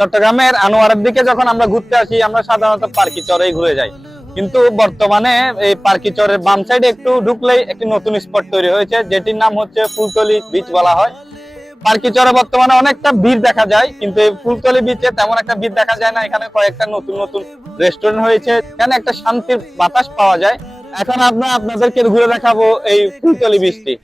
চট্টগ্রামের আনোয়ারের দিকে যখন আমরা ঘুরতে আসি আমরা সাধারণত পার্কি চরেই ঘুরে যাই, কিন্তু বর্তমানে এই পার্কি চরের বাম সাইডে একটু ঢুকলেই একটি নতুন স্পট তৈরি হয়েছে, যেটির নাম হচ্ছে ফুলতলি বিচ বলা হয়। পার্কি চরে বর্তমানে অনেকটা ভিড় দেখা যায়, কিন্তু এই ফুলতলি বিচে তেমন একটা ভিড় দেখা যায় না। এখানে কয়েকটা নতুন নতুন রেস্টুরেন্ট হয়েছে, এখানে একটা শান্তির বাতাস পাওয়া যায়। এখন আমরা আপনাদেরকে ঘুরে দেখাবো এই Fultali বিচটি।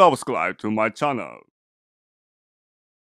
Subscribe to my channel.